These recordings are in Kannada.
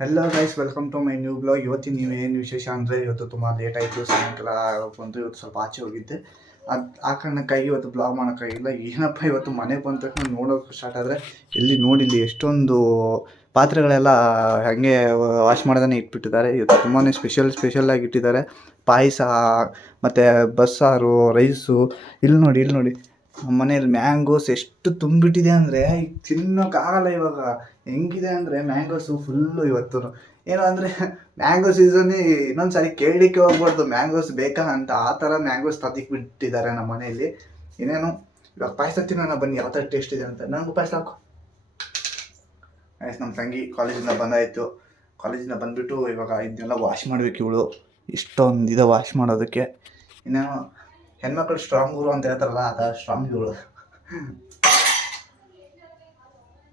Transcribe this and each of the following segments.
Hello guys, welcome to my new blog. ಇವತ್ತಿನ ನೀವು ಏನು ವಿಶೇಷ ಅಂದರೆ ಇವತ್ತು ತುಂಬ ಲೇಟ್ ಆಯಿತು. ಸಾಯಂಕಾಲ ಬಂದು ಇವತ್ತು ಸ್ವಲ್ಪ ಆಚೆ ಹೋಗಿದ್ದೆ. ಆ ಕಾರಣಕ್ಕಾಗಿ ಇವತ್ತು ಬ್ಲಾಗ್ ಮಾಡೋಕ್ಕಾಗಿಲ್ಲ. ಏನಪ್ಪ ಇವತ್ತು ಮನೆಗೆ ಬಂದ ತಕ್ಷಣ ನೋಡೋಕೆ ಸ್ಟಾರ್ಟ್ ಆದರೆ ಇಲ್ಲಿ ನೋಡಿಲ್ಲಿ ಎಷ್ಟೊಂದು ಪಾತ್ರೆಗಳೆಲ್ಲ ಹಾಗೆ ವಾಶ್ ಮಾಡೋದನ್ನೇ ಇಟ್ಬಿಟ್ಟಿದ್ದಾರೆ. ಇವತ್ತು ತುಂಬಾ ಸ್ಪೆಷಲ್ಲಾಗಿ ಇಟ್ಟಿದ್ದಾರೆ. ಪಾಯಸ ಮತ್ತು ಬಸ್ಸಾರು, ರೈಸು. ಇಲ್ಲಿ ನೋಡಿ ನಮ್ಮ ಮನೇಲಿ ಮ್ಯಾಂಗೋಸ್ ಎಷ್ಟು ತುಂಬಿಟ್ಟಿದೆ ಅಂದರೆ ತಿನ್ನೋಕ್ಕಾಗಲ್ಲ. ಇವಾಗ ಹೆಂಗಿದೆ ಅಂದರೆ ಮ್ಯಾಂಗೋಸು ಫುಲ್ಲು ಇವತ್ತು ಏನು ಅಂದರೆ ಮ್ಯಾಂಗೋ ಸೀಸನ್ನೇ ಇನ್ನೊಂದು ಸಾರಿ ಕೇಳಲಿಕ್ಕೆ ಹೋಗ್ಬಾರ್ದು, ಮ್ಯಾಂಗೋಸ್ ಬೇಕಾ ಅಂತ. ಆ ಥರ ಮ್ಯಾಂಗೋಸ್ ತತ್ತಿಕ್ಕೆ ಬಿಟ್ಟಿದ್ದಾರೆ ನಮ್ಮ ಮನೆಯಲ್ಲಿ. ಇನ್ನೇನು ಇವಾಗ ಪಾಯಸ ತಿನ್ನೋಣ ಬನ್ನಿ, ಯಾವ ಥರ ಟೇಸ್ಟ್ ಇದೆ ಅಂತ. ನನಗೂ ಪಾಯಸ ಹಾಕು. ನಮ್ಮ ತಂಗಿ ಕಾಲೇಜಿಂದ ಬಂದಾಯಿತು. ಕಾಲೇಜಿಂದ ಬಂದುಬಿಟ್ಟು ಇವಾಗ ಇದನ್ನೆಲ್ಲ ವಾಶ್ ಮಾಡಬೇಕು. ಇವಳು ಇಷ್ಟೊಂದಿದೆ ವಾಶ್ ಮಾಡೋದಕ್ಕೆ. ಇನ್ನೇನು ಹೆಣ್ಮಕ್ಳು ಸ್ಟ್ರಾಂಗ್ ಗುರು ಅಂತ ಹೇಳ್ತಾರಲ್ಲ, ಅದ ಸ್ಟ್ರಾಂಗ್ ಇವಳು.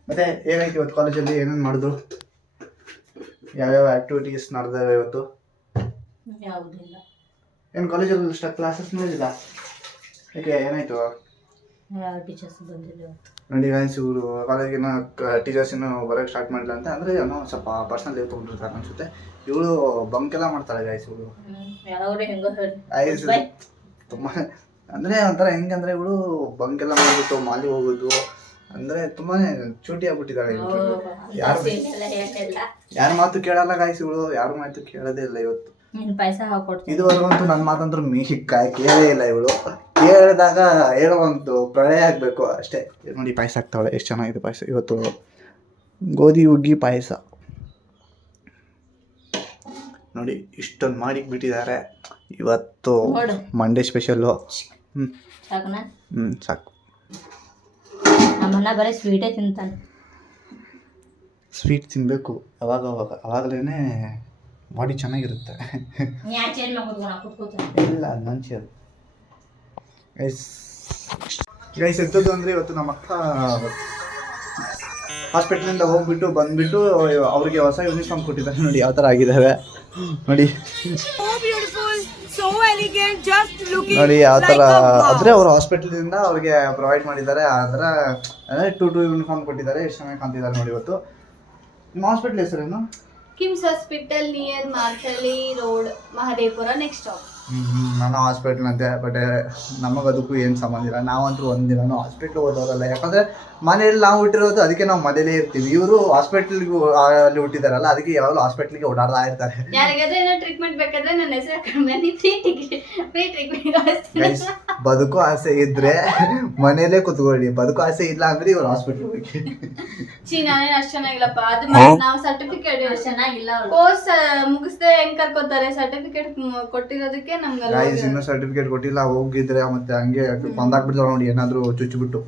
ಮತ್ತು ಏನಾಯ್ತು ಇವತ್ತು ಕಾಲೇಜಲ್ಲಿ, ಏನೇನು ಮಾಡಿದ್ರು, ಯಾವ್ಯಾವ ಆ್ಯಕ್ಟಿವಿಟೀಸ್ ನಡೆದಾವೆ ಇವತ್ತು? ಯಾವುದಿಲ್ಲ. ಏನು ಕಾಲೇಜಲ್ಲಿ ಇಷ್ಟ ಕ್ಲಾಸಸ್ ನೋಡಿಲ್ಲ? ಯಾಕೆ ಏನಾಯಿತು? ಯಾವ ಟೀಚರ್ಸ್ ಬಂದಿಲ್ಲ ಇವತ್ತು. ನೋಡಿ ಗಾಯ್ಸ್, ಇವರು ಕಾಲೇಜಿನ ಟೀಚರ್ಸ್ ಇನ್ನೂ ಬರೋಕ್ಕೆ ಸ್ಟಾರ್ಟ್ ಮಾಡಿಲ್ಲ ಅಂತ. ಅಂದರೆ ಏನೋ ಸ್ವಲ್ಪ ಪರ್ಸನಲ್ ಲೈಫ್ ತೊಗೊಂಡಿರ್ತಾರೆ ಅನಿಸುತ್ತೆ. ಇವಳು ಬಂಕೆಲ್ಲ ಮಾಡ್ತಾಳೆ ಗಾಯ್ಸ್. ಇವಳು ತುಂಬ ಅಂದರೆ ಒಂಥರ ಹೆಂಗಂದರೆ ಇವಳು ಬಂಕೆಲ್ಲ ಮಾಡಿಬಿಟ್ಟು ಮಾಲಿ ಹೋಗೋದು ಅಂದರೆ ತುಂಬಾ ಚೂಟಿ ಆಗ್ಬಿಟ್ಟಿದ್ದಾಳೆ. ಯಾರ ಮಾತು ಕೇಳಲ್ಲ ಗಾಯ್ಸ್ ಇವಳು, ಯಾರ ಮಾತು ಕೇಳೋದೇ ಇಲ್ಲ ಇವತ್ತು. ಪಾಯಸ ಹಾಕೊಡ್ತೀನಿ. ಇದುವರೆಗಂತೂ ನನ್ನ ಮಾತಂದ್ರೂ ಕೇಳೇ ಇಲ್ಲ ಇವಳು. ಕೇಳಿದಾಗ ಏನೋ ಒಂದು ಪ್ರಳಯ ಆಗಬೇಕು ಅಷ್ಟೇ. ನೋಡಿ ಪಾಯಸ ಆಗ್ತಾವಳೆ, ಎಷ್ಟು ಚೆನ್ನಾಗಿದೆ ಪಾಯಸ ಇವತ್ತು. ಗೋಧಿ ಹುಗ್ಗಿ ಪಾಯಸ ನೋಡಿ ಇಷ್ಟೊಂದು ಮಾಡಿಬಿಟ್ಟಿದ್ದಾರೆ ಇವತ್ತು. Monday special. ಸಾಕು. ನಮ್ಮನ್ನ ಬರೀ ಸ್ವೀಟೇ ತಿಂತಾನೆ. ಸ್ವೀಟ್ ತಿನ್ನಬೇಕು ಅವಾಗಲೇ ಬಾಡಿ ಚೆನ್ನಾಗಿರುತ್ತೆ. ಇಲ್ಲ ಅದು ಮಂಚಿ ಅದು. ಗೈಸ್ ಎಂಥದ್ದು ಅಂದರೆ ಇವತ್ತು ನಮ್ಮ ಅಕ್ಕ ಹಾಸ್ಪಿಟ್ಲಿಂದ ಹೋಗ್ಬಿಟ್ಟು ಬಂದುಬಿಟ್ಟು ಅವ್ರಿಗೆ ಹೊಸ ಯೂನಿಫಾರ್ಮ್ ಕೊಟ್ಟಿದ್ದಾರೆ. ನೋಡಿ ಯಾವ ಥರ ಆಗಿದ್ದಾವೆ ನೋಡಿ. ನೋಡಿ ಯಾವ ಥರ ಅಂದರೆ ಅವ್ರು ಹಾಸ್ಪಿಟ್ಲಿಂದ ಅವ್ರಿಗೆ ಪ್ರೊವೈಡ್ ಮಾಡಿದ್ದಾರೆ. ಆ ಥರ ಅಂದರೆ ಟೂ ಯೂನಿಫಾರ್ಮ್ ಕೊಟ್ಟಿದ್ದಾರೆ. ಎಷ್ಟು ಚೆನ್ನಾಗಿ ಕಾಣ್ತಿದ್ದಾರೆ ನೋಡಿ ಇವತ್ತು. ನಿಮ್ಮ ಹಾಸ್ಪಿಟ್ಲ್ ಹೆಸರೇನು? ಕಿಮ್ಸ್ ಹಾಸ್ಪಿಟಲ್ ನಿಯರ್ ಮಾರ್ಕಳ್ಳಿ ರೋಡ್, ಮಹದೇವಪುರ, ನೆಕ್ಸ್ಟ್ ಸ್ಟಾಪ್. ನನ್ನ ಹಾಸ್ಪಿಟ್ಲ್ ಅಂತೆ. ಬಟ್ ನಮಗದಕ್ಕೂ ಏನು ಸಂಬಂಧ ಇಲ್ಲ. ನಾವಂತೂ ಒಂದಿನ ಹಾಸ್ಪಿಟ್ಲ್ ಹೋದವರಲ್ಲ. ಯಾಕಂದರೆ ಮನೇಲಿ ನಾವು ಹುಟ್ಟಿರೋದು, ಅದಕ್ಕೆ ನಾವು ಮನೇಲೇ ಇರ್ತೀವಿ. ಇವರು ಹಾಸ್ಪಿಟ್ಲಿಗೂ ಅಲ್ಲಿ ಹುಟ್ಟಿದಾರಲ್ಲ, ಅದಕ್ಕೆ ಯಾವಾಗಲೂ ಹಾಸ್ಪಿಟ್ಲಿಗೆ ಓಡಾಡ್ತಾ ಇರ್ತಾರೆ. ಯಾರಿಗಾದ್ರೆ ಏನೋ ಟ್ರೀಟ್ಮೆಂಟ್ ಬೇಕಾದ್ರೆ ನನ್ನ ಹೆಸರು ಹಾಕೊಂಡು ಫ್ರೀ ಟ್ರೀಟ್ಮೆಂಟ್. ಬದುಕು ಆಸೆ ಇದ್ರೆ ಮನೇಲೇ ಕುತ್ಕೊಳ್ಳಿ, ಬದುಕು ಆಸೆ ಇಲ್ಲ ಅಂದ್ರೆ ಇವ್ರು ಹಾಸ್ಪಿಟ್ಲ್ ಹೋಗಿ. ನಾನೇನು ಅಷ್ಟು ಚೆನ್ನಾಗಿಲ್ಲಪ್ಪ. ಅದು ನಾವು ಸರ್ಟಿಫಿಕೇಟ್ ಚೆನ್ನಾಗಿಲ್ಲ. ಕೋರ್ಸ್ ಮುಗಿಸ್ದೆ ಹೆಂಗ್ ಕರ್ಕೋತಾರೆ, ಸರ್ಟಿಫಿಕೇಟ್ ಕೊಟ್ಟಿರೋದಕ್ಕೆ ನಮ್ಗೆ. ಇನ್ನೂ ಸರ್ಟಿಫಿಕೇಟ್ ಕೊಟ್ಟಿಲ್ಲ. ಹೋಗಿದ್ರೆ ಮತ್ತೆ ಹಂಗೆ ಬಂದಾಕ್ಬಿಡ್ತಾವ ನೋಡಿ, ಏನಾದ್ರು ಚುಚ್ಚಿಬಿಟ್ಟು.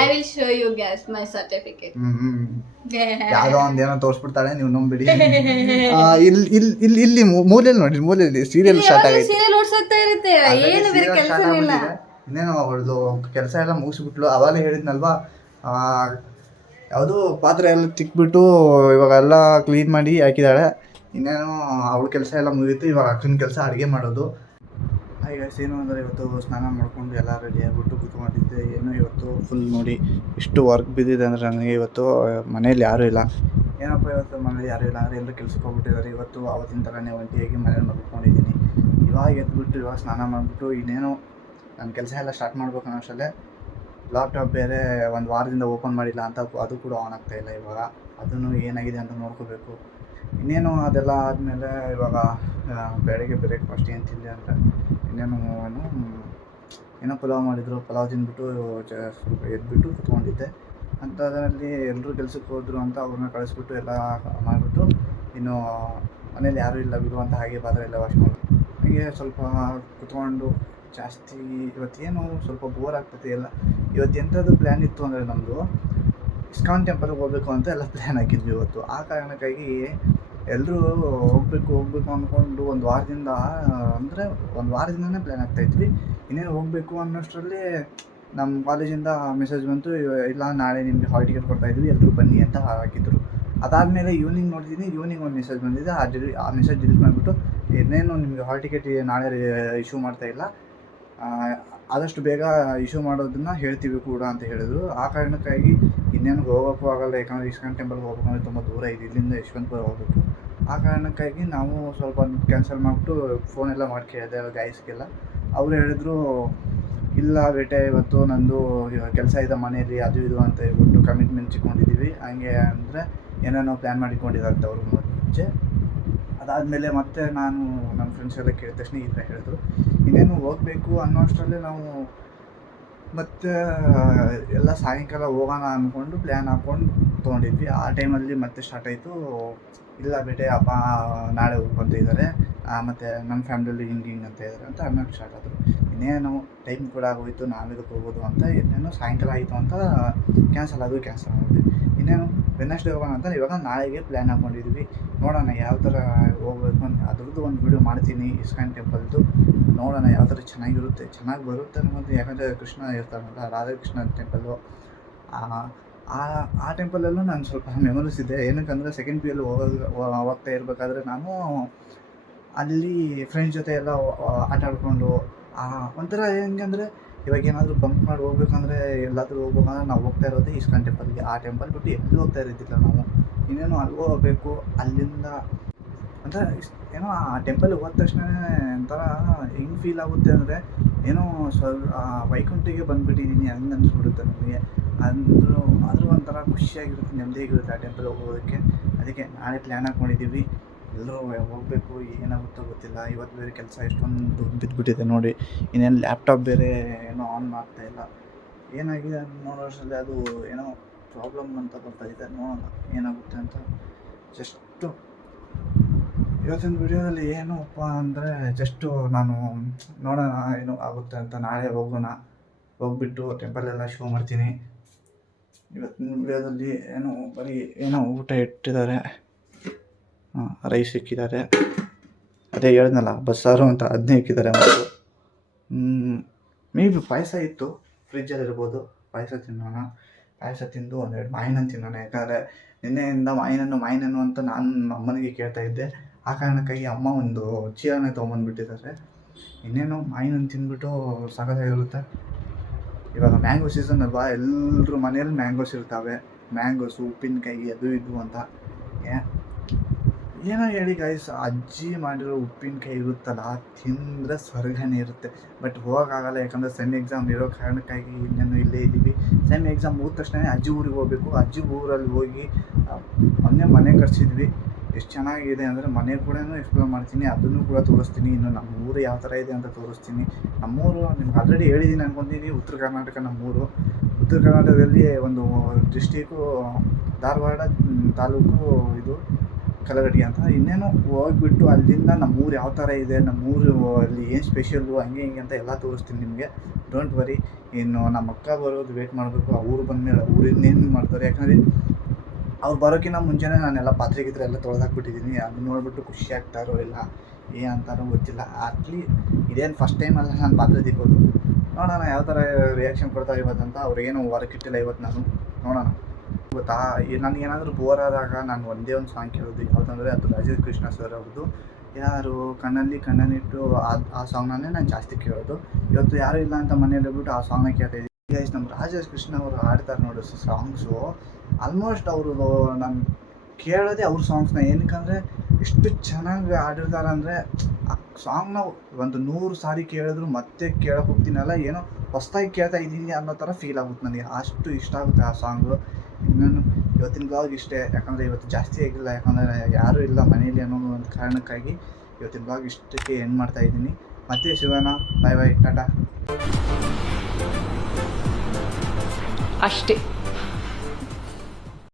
I will show you guys my certificate. ಯಾವ್ದೋ ಒಂದೇನೋ ತೋರಿಸ್ಬಿಡ್ತಾಳೆ, ನೀವು ನಂಬಿಡಿ. ಇಲ್ಲಿ ಮೂಲೆಯಲ್ಲಿ ನೋಡಿ, ಮೂಲೆಯಲ್ಲಿ ಸೀರಿಯಲ್ ಸ್ಟಾರ್ಟ್ ಆಗೈತೆ. ಸೀರಿಯಲ್ ಓಡ್ಸೋಗ್ತಾ ಇರುತ್ತೆ, ಏನು ಬೇರೆ ಕೆಲಸ ಇಲ್ಲ. ಇನ್ನೇನು ಅವಳದು ಕೆಲಸ ಎಲ್ಲ ಮುಗಿಸ್ಬಿಟ್ಲು. ಅವಾಗಲೇ ಹೇಳಿದ್ನಲ್ವಾ, ಯಾವುದೋ ಪಾತ್ರೆ ಎಲ್ಲ ತಿಕ್ಬಿಟ್ಟು ಇವಾಗ ಎಲ್ಲ ಕ್ಲೀನ್ ಮಾಡಿ ಹಾಕಿದ್ದಾಳೆ. ಇನ್ನೇನು ಅವಳ ಕೆಲಸ ಎಲ್ಲ ಮುಗೀತು. ಇವಾಗ ಅಕ್ಕನ ಕೆಲಸ ಅಡುಗೆ ಮಾಡೋದು. ಈಗ ಏನು ಅಂದರೆ ಇವತ್ತು ಸ್ನಾನ ಮಾಡಿಕೊಂಡು ಎಲ್ಲ ರೆಡಿ ಆಗಿಬಿಟ್ಟು ಕೂತ್ಕೊಂಡಿದ್ದೆ. ಏನು ಇವತ್ತು ಫುಲ್ ನೋಡಿ ಇಷ್ಟು ವರ್ಕ್ ಬಿದ್ದಿದೆ ಅಂದರೆ ನನಗೆ. ಇವತ್ತು ಮನೇಲಿ ಯಾರೂ ಇಲ್ಲ. ಏನಪ್ಪ ಇವತ್ತು ಮನೇಲಿ ಯಾರೂ ಇಲ್ಲ ಅಂದರೆ ಎಲ್ಲರೂ ಕೆಲ್ಸಕ್ಕೆ ಹೋಗ್ಬಿಟ್ಟಿದ್ದಾರೆ. ಇವತ್ತು ಅವತ್ತಿನ ಥರನೇ ಒಂಟಿಯಾಗಿ ಮನೇಲಿ ಮಲ್ಕೊಂಡಿದ್ದೀನಿ. ಇವಾಗ ಎದ್ಬಿಟ್ಟು ಇವಾಗ ಸ್ನಾನ ಮಾಡಿಬಿಟ್ಟು ಇನ್ನೇನು ನನ್ನ ಕೆಲಸ ಎಲ್ಲ ಸ್ಟಾರ್ಟ್ ಮಾಡ್ಬೇಕು ಅನ್ನೋಷ್ಟಲ್ಲೇ ಲ್ಯಾಪ್ಟಾಪ್ ಬೇರೆ ಒಂದು ವಾರದಿಂದ ಓಪನ್ ಮಾಡಿಲ್ಲ ಅಂತ, ಅದು ಕೂಡ ಆನ್ ಆಗ್ತಾಯಿಲ್ಲ. ಇವಾಗ ಅದನ್ನು ಏನಾಗಿದೆ ಅಂತ ನೋಡ್ಕೋಬೇಕು. ಇನ್ನೇನು ಅದೆಲ್ಲ ಆದಮೇಲೆ ಇವಾಗ ಬೆಳಗ್ಗೆ ಬ್ರೇಕ್ಫಾಸ್ಟ್ ಏನು ತಿಂದೆ ಅಂತ ಏನೋ ಪಲಾವ್ ಮಾಡಿದರು. ಪಲಾವ್ ತಿಂದ್ಬಿಟ್ಟು ಎದ್ಬಿಟ್ಟು ಕುತ್ಕೊಂಡಿದ್ದೆ. ಅಂಥದ್ರಲ್ಲಿ ಎಲ್ಲರೂ ಕೆಲ್ಸಕ್ಕೆ ಹೋದರು ಅಂತ ಅವ್ರನ್ನ ಕಳಿಸ್ಬಿಟ್ಟು ಎಲ್ಲ ಮಾಡಿಬಿಟ್ಟು ಇನ್ನು ಮನೇಲಿ ಯಾರೂ ಇಲ್ಲ ಬಿಡು ಅಂತ ಹಾಗೆ ಪಾತ್ರೆ ಎಲ್ಲ ವಾಶ್ ಮಾಡಿ ಹಾಗೆ ಸ್ವಲ್ಪ ಕುತ್ಕೊಂಡು ಜಾಸ್ತಿ ಇವತ್ತೇನು ಸ್ವಲ್ಪ ಬೋರ್ ಆಗ್ತೈತೆ ಎಲ್ಲ. ಇವತ್ತು ಎಂಥದ್ದು ಪ್ಲ್ಯಾನ್ ಇತ್ತು ಅಂದರೆ ನಮ್ಮದು ಇಸ್ಕಾನ್ ಟೆಂಪಲ್ಗೆ ಹೋಗಬೇಕು ಅಂತ ಎಲ್ಲ ಪ್ಲ್ಯಾನ್ ಹಾಕಿದ್ವಿ ಇವತ್ತು. ಆ ಕಾರಣಕ್ಕಾಗಿ ಎಲ್ಲರೂ ಹೋಗಬೇಕು ಅಂದ್ಕೊಂಡು ಒಂದು ವಾರದಿಂದನೇ ಪ್ಲ್ಯಾನ್ ಆಗ್ತಾಯಿದ್ವಿ. ಇನ್ನೇನು ಹೋಗಬೇಕು ಅನ್ನೋಷ್ಟರಲ್ಲಿ ನಮ್ಮ ಕಾಲೇಜಿಂದ ಮೆಸೇಜ್ ಬಂತು, ಇಲ್ಲ ನಾಳೆ ನಿಮಗೆ ಹಾಲ್ ಟಿಕೆಟ್ ಕೊಡ್ತಾಯಿದ್ವಿ, ಎಲ್ಲರೂ ಬನ್ನಿ ಅಂತ ಹಾಕಿದ್ರು. ಅದಾದಮೇಲೆ ಈವ್ನಿಂಗ್ ನೋಡ್ತೀನಿ, ಈವ್ನಿಂಗ್ ಒಂದು ಮೆಸೇಜ್ ಬಂದಿದೆ. ಆ ಮೆಸೇಜ್ ಡಿಲೀಟ್ ಮಾಡಿಬಿಟ್ಟು ಇನ್ನೇನು ನಿಮಗೆ ಹಾಲ್ ಟಿಕೆಟ್ ನಾಳೆ ಇಶ್ಯೂ ಮಾಡ್ತಾಯಿಲ್ಲ, ಆದಷ್ಟು ಬೇಗ ಇಶ್ಯೂ ಮಾಡೋದನ್ನು ಹೇಳ್ತೀವಿ ಕೂಡ ಅಂತ ಹೇಳಿದ್ರು. ಆ ಕಾರಣಕ್ಕಾಗಿ ಇನ್ನೇನು ಹೋಗೋಕ್ಕೂ ಆಗಲ್ಲ, ಯಾಕಂದರೆ ಇಸ್ಕಾನ್ ಟೆಂಪಲ್ಗೆ ಹೋಗ್ಬೇಕಂದ್ರೆ ತುಂಬ ದೂರ ಇದೆ, ಇಲ್ಲಿಂದ ಯಶವಂತಪುರ ಹೋಗ್ಬೇಕು. ಆ ಕಾರಣಕ್ಕಾಗಿ ನಾವು ಸ್ವಲ್ಪ ಕ್ಯಾನ್ಸಲ್ ಮಾಡಿಬಿಟ್ಟು ಫೋನೆಲ್ಲ ಮಾಡಿ ಕೇಳಿದೆ ಗಾಯ್ಸ್ಗೆಲ್ಲ. ಅವರು ಹೇಳಿದ್ರು ಇಲ್ಲ ಬೇಟೆ ಇವತ್ತು ನಂದು ಕೆಲಸ ಇದೆ ಮನೆಯಲ್ಲಿ, ಅದು ಇದು ಅಂತ ಹೇಳ್ಬಿಟ್ಟು ಕಮಿಟ್ಮೆಂಟ್ ಇಟ್ಕೊಂಡಿದ್ದೀವಿ, ಹಂಗೆ ಅಂದರೆ ಏನೇನೋ ಪ್ಲ್ಯಾನ್ ಮಾಡಿಕೊಂಡಿದ್ದಾರೆ ಅವರು ಮುಂಚೆ. ಅದಾದಮೇಲೆ ಮತ್ತೆ ನಾನು ನಮ್ಮ ಫ್ರೆಂಡ್ಸ್ ಎಲ್ಲ ಕೇಳಿದ ತಕ್ಷಣ ಈ ಥರ ಹೇಳಿದ್ರು. ಇನ್ನೇನು ಹೋಗಬೇಕು ಅನ್ನೋ ಅಷ್ಟರಲ್ಲೇ ನಾವು ಮತ್ತು ಎಲ್ಲ ಸಾಯಂಕಾಲ ಹೋಗೋಣ ಅಂದ್ಕೊಂಡು ಪ್ಲ್ಯಾನ್ ಹಾಕ್ಕೊಂಡು ತೊಗೊಂಡಿದ್ವಿ. ಆ ಟೈಮಲ್ಲಿ ಮತ್ತೆ ಸ್ಟಾರ್ಟ್ ಆಯಿತು, ಇಲ್ಲ ಬೇಟೆ ಅಪ್ಪ ನಾಳೆ ಹೋಗ್ಕೊಂತ ಇದ್ದಾರೆ, ಮತ್ತು ನಮ್ಮ ಫ್ಯಾಮಿಲಿಯಲ್ಲಿ ಹಿಂಗೆ ಅಂತ ಇದ್ದಾರೆ ಅಂತ ಅನ್ನೋಕ್ಕೆ ಸ್ಟಾರ್ಟ್ ಆದರು. ಇನ್ನೇನು ಟೈಮ್ ಕೂಡ ಆಗೋಯಿತು, ನಾವಿದಕ್ಕೆ ಹೋಗೋದು ಅಂತ. ಇನ್ನೇನು ಸಾಯಂಕಾಲ ಆಯಿತು ಅಂತ ಕ್ಯಾನ್ಸಲ್ ಮಾಡಿದ್ವಿ. ಇನ್ನೇನು ವೆಡ್ನೆಸ್ಡೇ ಹೋಗೋಣ ಅಂತ ಇವಾಗ ನಾಳೆಗೆ ಪ್ಲ್ಯಾನ್ ಹಾಕ್ಕೊಂಡಿದ್ವಿ. ನೋಡೋಣ ಯಾವ ಥರ ಹೋಗ್ಬೇಕು ಅಂತ. ಅದ್ರದ್ದು ಒಂದು ವೀಡಿಯೋ ಮಾಡ್ತೀನಿ ಇಸ್ಕಾನ್ ಟೆಂಪಲ್ದು. ನೋಡೋಣ ಯಾವ ಥರ ಚೆನ್ನಾಗಿರುತ್ತೆ, ಚೆನ್ನಾಗಿ ಬರುತ್ತೆ ಅನ್ನೋದು. ಯಾಕಂದರೆ ಕೃಷ್ಣ ಇರ್ತಾರಲ್ಲ, ರಾಧಾಕೃಷ್ಣ ಟೆಂಪಲ್ಲು, ಆ ಟೆಂಪಲಲ್ಲೂ ನಾನು ಸ್ವಲ್ಪ ಮೆಮೊರೀಸ್ ಇದೆ. ಏನಕ್ಕಂದರೆ ಸೆಕೆಂಡ್ ಪಿ ಯಲ್ಲಿ ಹೋಗ್ತಾ ಇರಬೇಕಾದ್ರೆ ನಾನು ಅಲ್ಲಿ ಫ್ರೆಂಡ್ಸ್ ಜೊತೆ ಎಲ್ಲ ಆಟ ಆಡ್ಕೊಂಡು ಒಂಥರ ಹೆಂಗಂದರೆ ಇವಾಗ ಏನಾದರೂ ಬಂಕ್ ಮಾಡಿ ಹೋಗ್ಬೇಕಂದ್ರೆ ಎಲ್ಲಾದರೂ ಹೋಗ್ಬೇಕಂದ್ರೆ ನಾವು ಹೋಗ್ತಾ ಇರೋದು ಇಸ್ಕಾನ್ ಟೆಂಪಲ್ಗೆ. ಆ ಟೆಂಪಲ್ ಬಿಟ್ಟು ಎಲ್ಲೂ ಹೋಗ್ತಾ ಇರೋದಿಲ್ಲ ನಾವು. ಇನ್ನೇನು ಅಲ್ಲಿಗೂ ಹೋಗಬೇಕು. ಅಲ್ಲಿಂದ ಒಂಥರ ಏನೋ ಆ ಟೆಂಪಲ್ಗೆ ಹೋದ ತಕ್ಷಣ ಒಂಥರ ಹೆಂಗೆ ಫೀಲ್ ಆಗುತ್ತೆ ಅಂದರೆ ಏನೋ ವೈಕುಂಠಿಗೆ ಬಂದುಬಿಟ್ಟಿದ್ದೀನಿ ಹಂಗೆ ಅನಿಸ್ಬಿಡುತ್ತೆ ನಮಗೆ. ಆದರೂ ಒಂಥರ ಖುಷಿಯಾಗಿರುತ್ತೆ, ನೆಮ್ಮದಿಯಾಗಿರುತ್ತೆ ಆ ಟೆಂಪಲ್ ಹೋಗೋದಕ್ಕೆ. ಅದಕ್ಕೆ ನಾಳೆ ಪ್ಲ್ಯಾನ್ ಹಾಕ್ಕೊಂಡಿದ್ದೀವಿ, ಎಲ್ಲರೂ ಹೋಗಬೇಕು. ಏನಾಗುತ್ತೋ ಗೊತ್ತಿಲ್ಲ. ಇವತ್ತು ಬೇರೆ ಕೆಲಸ ಎಷ್ಟೊಂದು ಬಿದ್ದುಬಿಟ್ಟಿದೆ ನೋಡಿ. ಇನ್ನೇನು ಲ್ಯಾಪ್ಟಾಪ್ ಬೇರೆ ಏನೋ ಆನ್ ಮಾಡ್ತಾಯಿಲ್ಲ, ಏನಾಗಿದೆ ನೋಡೋಷ್ಟರಲ್ಲಿ ಅದು ಏನೋ ಪ್ರಾಬ್ಲಮ್ ಅಂತ ಗೊತ್ತಾಗಿದೆ. ನೋಡೋಣ ಏನಾಗುತ್ತೆ ಅಂತ. ಜಸ್ಟು ಇವತ್ತಿನ ವಿಡಿಯೋದಲ್ಲಿ ಏನಪ್ಪ ಅಂದರೆ ಜಸ್ಟು ನಾನು ನೋಡೋಣ ಏನೋ ಆಗುತ್ತೆ ಅಂತ. ನಾಳೆ ಹೋಗೋಣ, ಹೋಗ್ಬಿಟ್ಟು ಟೆಂಪಲೆಲ್ಲ ಶೋ ಮಾಡ್ತೀನಿ. ಇವತ್ತಿನ ವಿಡಿಯೋದಲ್ಲಿ ಏನೋ ಊಟ ಇಟ್ಟಿದ್ದಾರೆ, ರೈಸ್ ಇಕ್ಕಿದ್ದಾರೆ, ಅದೇ ಹೇಳಿದ್ನಲ್ಲ ಬಸ್ಸಾರು ಅಂತ, ಅದನ್ನೇ ಇಕ್ಕಿದ್ದಾರೆ. ಮತ್ತು ಮೇ ಬಿ ಪಾಯಸ ಇತ್ತು ಫ್ರಿಜ್ಜಲ್ಲಿರ್ಬೋದು. ಪಾಯಸ ತಿನ್ನೋಣ. ಪಾಯಸ ತಿಂದು ಒಂದೆರಡು ಮಾವಿನಣ್ಣು ತಿನ್ನೋಣ. ಯಾಕಂದರೆ ನಿನ್ನೆಯಿಂದ ಮಾವಿನಣ್ಣು ಅಂತ ನಾನು ಅಮ್ಮನಿಗೆ ಕೇಳ್ತಾ ಇದ್ದೆ. ಆ ಕಾರಣಕ್ಕಾಗಿ ಅಮ್ಮ ಒಂದು ಚೀಲನೇ ತೊಗೊಂಬಂದುಬಿಟ್ಟಿದ್ದಾರೆ. ಇನ್ನೇನು ಮಾವಿನಣ್ಣು ತಿಂದ್ಬಿಟ್ಟು ಸಖತ್ತಾಗಿರುತ್ತೆ. ಇವಾಗ ಮ್ಯಾಂಗೋ ಸೀಸನ್ ಅಲ್ವಾ, ಎಲ್ಲರೂ ಮನೆಯಲ್ಲಿ ಮ್ಯಾಂಗೋಸ್ ಇರ್ತವೆ. ಮ್ಯಾಂಗೋಸು, ಉಪ್ಪಿನಕಾಯಿ, ಅದು ಇದು ಅಂತ. ಏನೋ ಹೇಳಿ ಗಾಯ್ಸ್, ಅಜ್ಜಿ ಮಾಡಿರೋ ಉಪ್ಪಿನಕಾಯಿ ಇರುತ್ತಲ್ಲ, ತಿಂದರೆ ಸ್ವರ್ಗನೇ ಇರುತ್ತೆ. ಬಟ್ ಹೋಗೋಕ್ಕಾಗಲ್ಲ, ಯಾಕಂದರೆ ಸೆಮ್ ಎಕ್ಸಾಮ್ ಇರೋ ಕಾರಣಕ್ಕಾಗಿ ಇನ್ನೇನು ಇಲ್ಲೇ ಇದ್ದೀವಿ. ಸೆಮ್ ಎಕ್ಸಾಮ್ ಮುಗಿದ ತಕ್ಷಣ ಅಜ್ಜಿ ಊರಿಗೆ ಹೋಗಬೇಕು. ಅಜ್ಜಿ ಊರಲ್ಲಿ ಹೋಗಿ ಮೊನ್ನೆ ಮನೆ ಕಟ್ಸಿದ್ವಿ. ಎಷ್ಟು ಚೆನ್ನಾಗಿದೆ ಅಂದರೆ ಮನೆ ಕೂಡ ಎಕ್ಸ್ಪ್ಲೋರ್ ಮಾಡ್ತೀನಿ, ಅದನ್ನು ಕೂಡ ತೋರಿಸ್ತೀನಿ. ಇನ್ನು ನಮ್ಮೂರು ಯಾವ ಥರ ಇದೆ ಅಂತ ತೋರಿಸ್ತೀನಿ. ನಮ್ಮೂರು ನಿಮ್ಗೆ ಆಲ್ರೆಡಿ ಹೇಳಿದ್ದೀನಿ ಅನ್ಕೊತೀನಿ. ಉತ್ತರ ಕರ್ನಾಟಕ ನಮ್ಮೂರು. ಉತ್ತರ ಕರ್ನಾಟಕದಲ್ಲಿ ಒಂದು ಡಿಸ್ಟಿಕ್ಕು ಧಾರವಾಡ ತಾಲೂಕು, ಇದು ಕಲಗಡಿ ಅಂತ. ಇನ್ನೇನು ಹೋಗ್ಬಿಟ್ಟು ಅಲ್ಲಿಂದ ನಮ್ಮೂರು ಯಾವ ಥರ ಇದೆ, ನಮ್ಮೂರು ಅಲ್ಲಿ ಏನು ಸ್ಪೆಷಲ್ಲು, ಹಂಗೆ ಹಿಂಗೆ ಅಂತ ಎಲ್ಲ ತೋರಿಸ್ತೀನಿ ನಿಮಗೆ. Don't worry. ಇನ್ನು ನಮ್ಮ ಅಕ್ಕ ಬರೋದು ವೇಟ್ ಮಾಡಬೇಕು. ಅವ್ರು ಬಂದಮೇಲೆ ಅವ್ರು ಇನ್ನೇನು ಮಾಡ್ತಾರೆ, ಯಾಕಂದರೆ ಅವ್ರು ಬರೋಕ್ಕಿಂತ ಮುಂಚೆನೇ ನಾನೆಲ್ಲ ಪಾತ್ರೆ ಎಲ್ಲ ತೊಳೆದಾಕ್ಬಿಟ್ಟಿದ್ದೀನಿ. ಅದನ್ನ ನೋಡಿಬಿಟ್ಟು ಖುಷಿ ಆಗ್ತಾರೋ ಇಲ್ಲ ಅಂತಾರೋ ಗೊತ್ತಿಲ್ಲ. ಇದೇನು ಫಸ್ಟ್ ಟೈಮ್ ಅಲ್ಲ ನಾನು ಪಾತ್ರೆ ತಿಕ್ಕೋದು. ನೋಡೋಣ ಯಾವ ಥರ ರಿಯಾಕ್ಷನ್ ಕೊಡ್ತಾರೆ ಇವತ್ತಂತ. ಅವ್ರಿಗೇನು ಹೊರಗಿಟ್ಟಿಲ್ಲ ಇವತ್ತು ನಾನು. ನೋಡೋಣ. ಗೊತ್ತಾ, ನನಗೇನಾದರೂ ಬೋರ್ ಆದಾಗ ನಾನು ಒಂದೇ ಒಂದು ಸಾಂಗ್ ಕೇಳೋದು. ಯಾವುದಂದರೆ ಅದು ರಾಜಕೃಷ್ಣ ಸರ್ ಅವ್ರದ್ದು, ಯಾರು ಕಣ್ಣಲ್ಲಿಟ್ಟು ಆ ಸಾಂಗ್ನೇ ನಾನು ಜಾಸ್ತಿ ಕೇಳೋದು. ಇವತ್ತು ಯಾರೂ ಇಲ್ಲ ಅಂತ ಮನೇಲಿ ಹೋಗ್ಬಿಟ್ಟು ಆ ಸಾಂಗ್ನ ಕೇಳ್ತಾ ಇದ್ದೀನಿ. ಗೈಸ್, ನಮ್ಮ ರಾಜಕೃಷ್ಣ ಅವರು ಹಾಡ್ತಾರೆ ನೋಡು ಸಾಂಗ್ಸು. ಆಲ್ಮೋಸ್ಟ್ ಅವರು ನಾನು ಕೇಳೋದೇ ಅವ್ರ ಸಾಂಗ್ಸ್ನ. ಏನಕ್ಕಂದರೆ ಎಷ್ಟು ಚೆನ್ನಾಗಿ ಹಾಡಿರ್ತಾರೆ ಅಂದರೆ, ಆ ಸಾಂಗ್ನ ಒಂದು 100 ಸಾರಿ ಕೇಳಿದ್ರು ಮತ್ತೆ ಕೇಳೋಕೆ ಹೋಗ್ತೀನಲ್ಲ, ಏನೋ ಹೊಸದಾಗಿ ಕೇಳ್ತಾ ಇದ್ದೀನಿ ಅನ್ನೋ ಥರ ಫೀಲ್ ಆಗುತ್ತೆ ನನಗೆ. ಅಷ್ಟು ಇಷ್ಟ ಆಗುತ್ತೆ ಆ ಸಾಂಗು. ಇನ್ನೇನು ಇವತ್ತಿನ ಬ್ಲಾಗ್ ಇಷ್ಟೇ. ಯಾಕಂದರೆ ಇವತ್ತು ಜಾಸ್ತಿ ಆಗಿಲ್ಲ, ಯಾಕಂದರೆ ಯಾರೂ ಇಲ್ಲ ಮನೇಲಿ ಅನ್ನೋ ಒಂದು ಕಾರಣಕ್ಕಾಗಿ ಇವತ್ತಿನ ಬ್ಲಾಗ್ ಇಷ್ಟಕ್ಕೆ ಎಂಡ್ ಮಾಡ್ತಾಯಿದ್ದೀನಿ. ಮತ್ತೆ ಸಿಗೋಣ. ಬಾಯ್ ಬಾಯ್, ಟಾಟಾ. ಅಷ್ಟೇ.